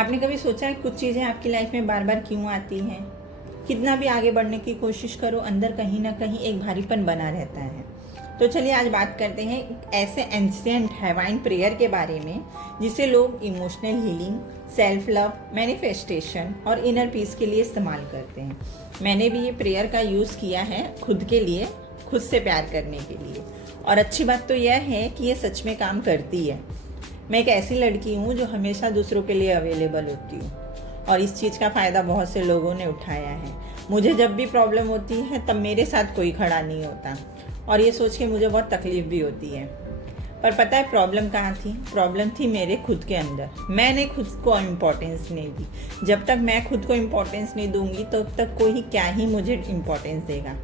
आपने कभी सोचा है कुछ चीज़ें आपकी लाइफ में बार बार क्यों आती हैं? कितना भी आगे बढ़ने की कोशिश करो, अंदर कहीं ना कहीं एक भारीपन बना रहता है। तो चलिए आज बात करते हैं एक ऐसे एंशिएंट हैवाइन प्रेयर के बारे में जिसे लोग emotional healing, self love, manifestation और इनर पीस के लिए इस्तेमाल करते हैं। मैंने भी ये प्रेयर का यूज़ किया है खुद के लिए, खुद से प्यार करने के लिए। और अच्छी बात तो यह है कि ये सच में काम करती है। मैं एक ऐसी लड़की हूँ जो हमेशा दूसरों के लिए अवेलेबल होती हूँ और इस चीज़ का फ़ायदा बहुत से लोगों ने उठाया है। मुझे जब भी प्रॉब्लम होती है तब मेरे साथ कोई खड़ा नहीं होता और ये सोच के मुझे बहुत तकलीफ़ भी होती है। पर पता है प्रॉब्लम कहाँ थी? प्रॉब्लम थी मेरे खुद के अंदर। मैंने खुद को इम्पोर्टेंस नहीं दी। जब तक मैं खुद को इम्पोर्टेंस नहीं दूंगी तब तक कोई क्या ही मुझे इम्पोर्टेंस देगा।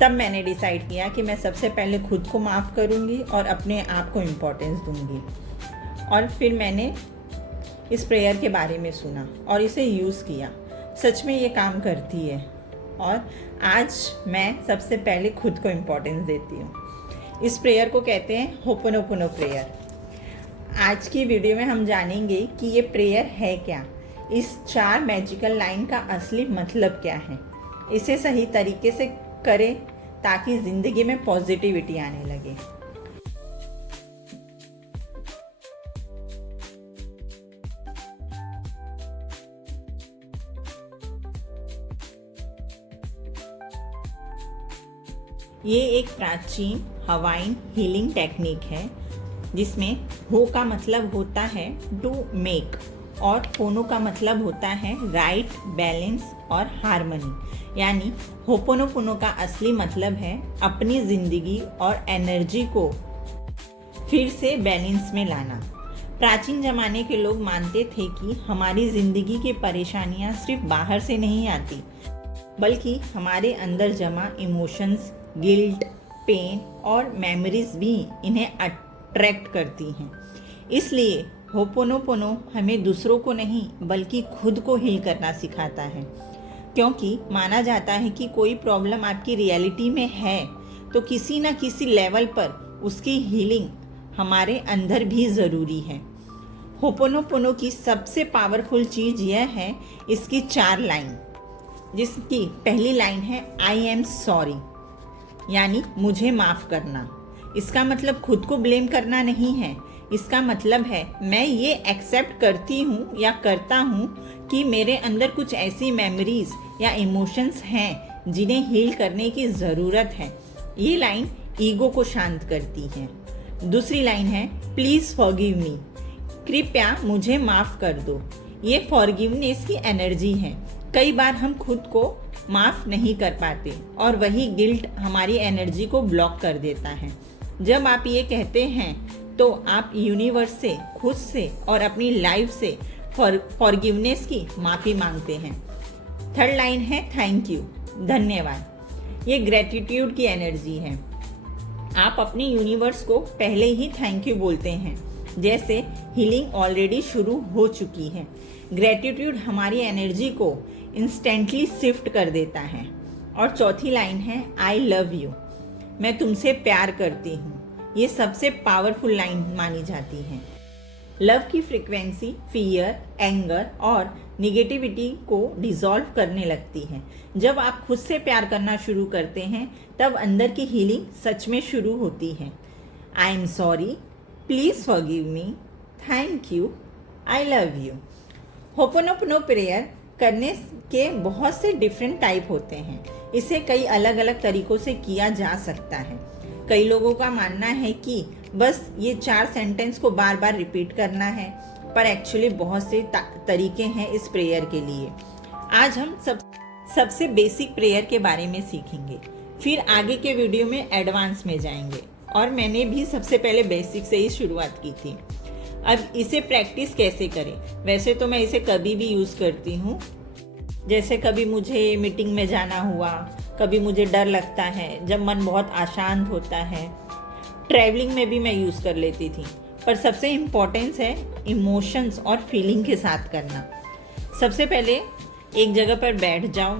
तब मैंने डिसाइड किया कि मैं सबसे पहले खुद को माफ़ करूँगी और अपने आप को इम्पोर्टेंस दूंगी। और फिर मैंने इस प्रेयर के बारे में सुना और इसे यूज़ किया। सच में ये काम करती है और आज मैं सबसे पहले खुद को इम्पोर्टेंस देती हूँ। इस प्रेयर को कहते हैं होपोनोपोनो प्रेयर। आज की वीडियो में हम जानेंगे कि ये प्रेयर है क्या, इस 4 मैजिकल लाइन का असली मतलब क्या है, इसे सही तरीके से करें ताकि ज़िंदगी में पॉजिटिविटी आने लगे। ये एक प्राचीन हवाइन हीलिंग टेक्निक है जिसमें हो का मतलब होता है टू मेक और फोनो का मतलब होता है राइट, बैलेंस और हार्मनी। यानी होपोनोपोनो का असली मतलब है अपनी ज़िंदगी और एनर्जी को फिर से बैलेंस में लाना। प्राचीन ज़माने के लोग मानते थे कि हमारी ज़िंदगी की परेशानियाँ सिर्फ बाहर से नहीं आती बल्कि हमारे अंदर जमा इमोशंस, गिल्ट, पेन और मेमोरीज भी इन्हें अट्रैक्ट करती हैं। इसलिए होपोनोपोनो हमें दूसरों को नहीं बल्कि खुद को हील करना सिखाता है। क्योंकि माना जाता है कि कोई प्रॉब्लम आपकी रियलिटी में है तो किसी न किसी लेवल पर उसकी हीलिंग हमारे अंदर भी ज़रूरी है। होपोनोपोनो की सबसे पावरफुल चीज़ यह है इसकी 4 लाइन, जिसकी पहली लाइन है आई एम सॉरी, यानी मुझे माफ़ करना। इसका मतलब खुद को ब्लेम करना नहीं है। इसका मतलब है मैं ये एक्सेप्ट करती हूँ या करता हूँ कि मेरे अंदर कुछ ऐसी मेमोरीज या इमोशंस हैं जिन्हें हील करने की ज़रूरत है। ये लाइन ईगो को शांत करती है। दूसरी लाइन है प्लीज़ फॉरगिव मी, कृपया मुझे माफ़ कर दो। ये फॉरगिवनेस की एनर्जी है। कई बार हम खुद को माफ़ नहीं कर पाते और वही गिल्ट हमारी एनर्जी को ब्लॉक कर देता है। जब आप ये कहते हैं तो आप यूनिवर्स से, खुद से और अपनी लाइफ से फॉरगिवनेस की माफ़ी मांगते हैं। थर्ड लाइन है थैंक यू, धन्यवाद। ये ग्रेटिट्यूड की एनर्जी है। आप अपने यूनिवर्स को पहले ही थैंक यू बोलते हैं, जैसे हीलिंग ऑलरेडी शुरू हो चुकी है। ग्रेटिट्यूड हमारी एनर्जी को इंस्टेंटली शिफ्ट कर देता है। और चौथी लाइन है आई लव यू, मैं तुमसे प्यार करती हूँ। ये सबसे पावरफुल लाइन मानी जाती है। लव की फ्रीक्वेंसी फियर, एंगर और निगेटिविटी को डिसॉल्व करने लगती है। जब आप खुद से प्यार करना शुरू करते हैं तब अंदर की हीलिंग सच में शुरू होती है। I am sorry, please forgive me, thank you, I love you. Ho'oponopono prayer करने के बहुत से डिफरेंट टाइप होते हैं। इसे कई अलग अलग तरीकों से किया जा सकता है। कई लोगों का मानना है कि बस ये 4 सेंटेंस को बार बार रिपीट करना है, पर एक्चुअली बहुत से तरीके हैं इस प्रेयर के लिए। आज हम सबसे बेसिक प्रेयर के बारे में सीखेंगे, फिर आगे के वीडियो में एडवांस में जाएंगे। और मैंने भी सबसे पहले बेसिक से ही शुरुआत की थी। अब इसे प्रैक्टिस कैसे करें? वैसे तो मैं इसे कभी भी यूज़ करती हूँ, जैसे कभी मुझे मीटिंग में जाना हुआ, कभी मुझे डर लगता है, जब मन बहुत अशांत होता है। ट्रैवलिंग में भी मैं यूज़ कर लेती थी। पर सबसे इम्पोर्टेंस है इमोशंस और फीलिंग के साथ करना। सबसे पहले एक जगह पर बैठ जाओ।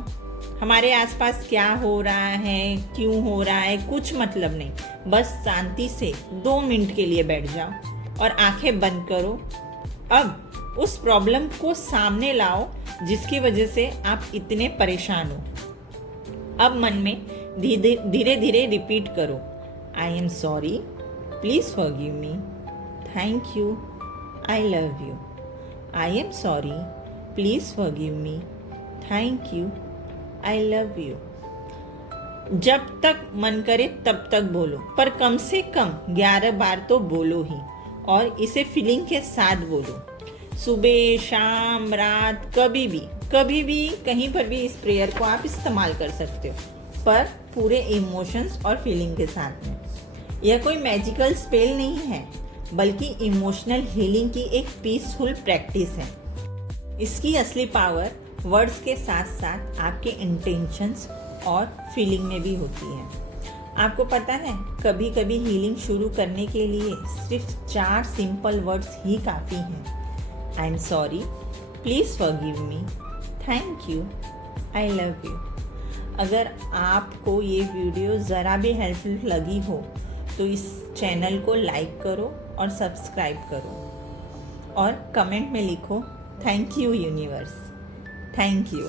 हमारे आसपास क्या हो रहा है, क्यों हो रहा है, कुछ मतलब नहीं, बस शांति से 2 मिनट के लिए बैठ जाओ और आंखें बंद करो। अब उस प्रॉब्लम को सामने लाओ जिसकी वजह से आप इतने परेशान हो। अब मन में धीरे धीरे रिपीट करो, I am sorry, please forgive me, thank you, I love you. I am sorry, please forgive me, thank you, I love you. जब तक मन करे तब तक बोलो, पर कम से कम 11 बार तो बोलो ही, और इसे फीलिंग के साथ बोलो। सुबह, शाम, रात, कभी भी कहीं पर भी इस प्रेयर को आप इस्तेमाल कर सकते हो, पर पूरे इमोशंस और फीलिंग के साथ में। यह कोई मैजिकल स्पेल नहीं है, बल्कि इमोशनल हीलिंग की एक पीसफुल प्रैक्टिस है। इसकी असली पावर वर्ड्स के साथ साथ आपके इंटेंशंस और फीलिंग में भी होती है। आपको पता है, कभी कभी हीलिंग शुरू करने के लिए सिर्फ 4 सिंपल वर्ड्स ही काफ़ी हैं। I am sorry, please forgive me, thank you, I love you. अगर आपको ये वीडियो ज़रा भी हेल्पफुल लगी हो तो इस चैनल को लाइक करो और सब्सक्राइब करो, और कमेंट में लिखो, thank you universe, thank you.